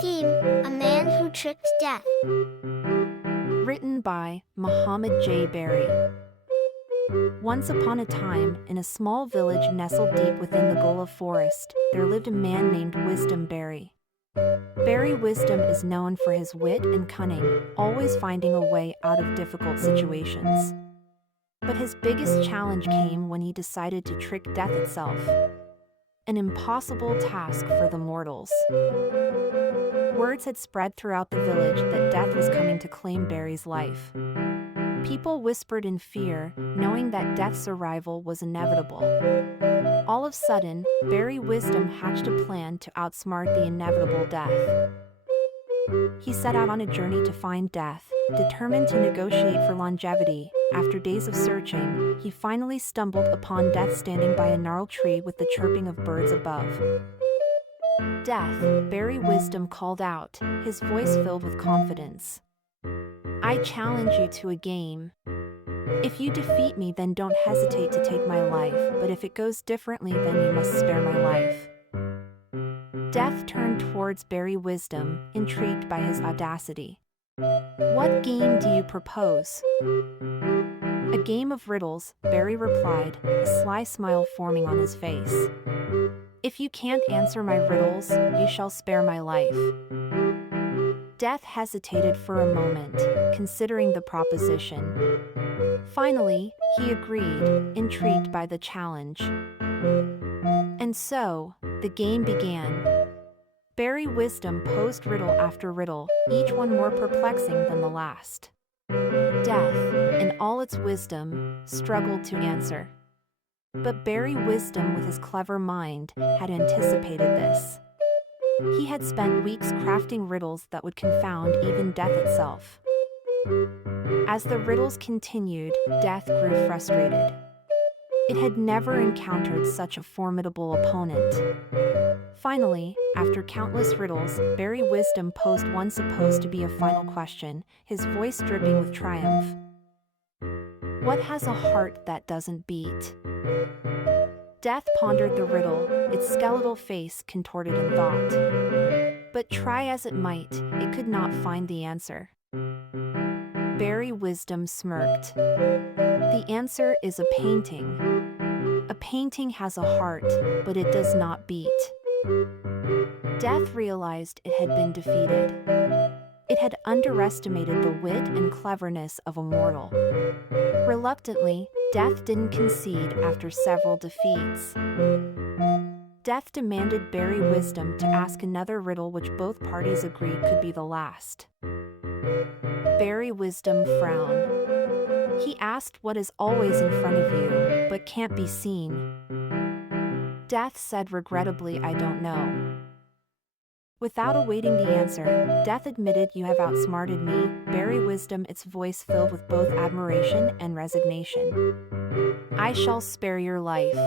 Theme: A Man Who Tricked Death. Written by Mohammed J Barry. Once upon a time, in a small village nestled deep within the Gullah forest, there lived a man named Wisdom Barry. Barry Wisdom is known for his wit and cunning, always finding a way out of difficult situations. But his biggest challenge came when he decided to trick death itself. An impossible task for the mortals. Words had spread throughout the village that death was coming to claim Barry's life. People whispered in fear, knowing that death's arrival was inevitable. All of a sudden, Barry Wisdom hatched a plan to outsmart the inevitable death. He set out on a journey to find death, determined to negotiate for longevity. After days of searching, he finally stumbled upon death standing by a gnarled tree with the chirping of birds above. "Death," Barry Wisdom called out, his voice filled with confidence. "I challenge you to a game. If you defeat me, then don't hesitate to take my life, but if it goes differently, then you must spare my life." Death turned towards Barry Wisdom, intrigued by his audacity. "What game do you propose?" "A game of riddles," Barry replied, a sly smile forming on his face. "If you can't answer my riddles, you shall spare my life." Death hesitated for a moment, considering the proposition. Finally, he agreed, intrigued by the challenge. And so, the game began. Barry Wisdom posed riddle after riddle, each one more perplexing than the last. Death, in all its wisdom, struggled to answer. But Barry Wisdom, with his clever mind, had anticipated this. He had spent weeks crafting riddles that would confound even death itself. As the riddles continued, death grew frustrated. It had never encountered such a formidable opponent. Finally, after countless riddles, Barry Wisdom posed one supposed to be a final question, his voice dripping with triumph. "What has a heart that doesn't beat?" Death pondered the riddle, its skeletal face contorted in thought. But try as it might, it could not find the answer. Barry Wisdom smirked. "The answer is a painting. A painting has a heart, but it does not beat." Death realized it had been defeated. It had underestimated the wit and cleverness of a mortal. Reluctantly, Death didn't concede after several defeats. Death demanded Barry Wisdom to ask another riddle which both parties agreed could be the last. Barry Wisdom frowned. He asked what is always in front of you, but can't be seen. Death said regrettably, "I don't know." Without awaiting the answer, Death admitted, "You have outsmarted me." Barry Wisdom, its voice filled with both admiration and resignation. "I shall spare your life."